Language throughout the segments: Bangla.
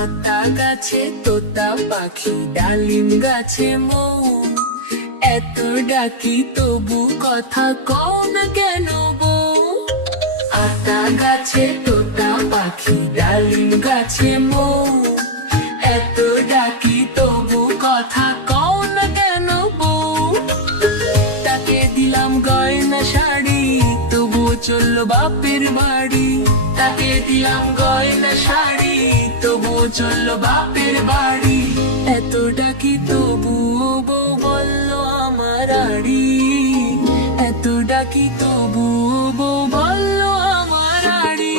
আতা গাছে তোতা পাখি, ডালিম গাছে মৌ, এত ডাকি তবু কথা কও না কেন বউ? আতা গাছে তোতা পাখি, ডালিম গাছে মৌ, এত ডাকি তবু কথা কও না কেন বউ? তাকে দিলাম গয়না শাড়ি, তবুও চললো বাপের বাড়ি। তাকে দিলাম গয়না শাড়ি, তবুও চললো বাপের বাড়ি। এত ডাকি তবুও বউ বললো আমার আড়ি, এত ডাকি তবুও বউ বললো আমার আড়ি।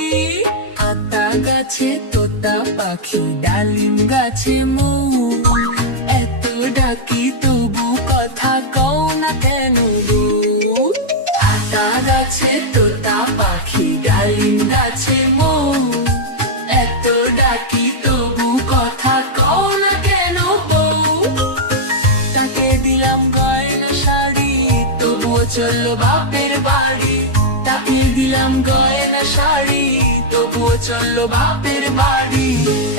আতা গাছে তোতা পাখি, ডালিম গাছে মৌ, এত ডাকি তবু কথা কও না কেন বউ? আতা গাছে তোতা পাখি, ডালিম গাছে মৌ, এত ডাকি তবু কথা কও না কেন বউ? তাকে দিলাম গয়না শাড়ি, তবুও চললো বাপের বাড়ি। তাকে দিলাম গয়না শাড়ি, তবুও চললো বাপের বাড়ি।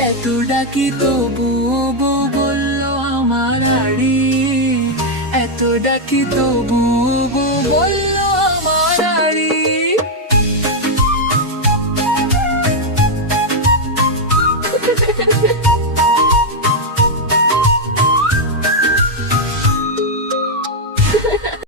এত ডাকি তবুও বউ বললো আমার আড়ি, এত ডাকি তবুও বউ বললো আমার আড়ি।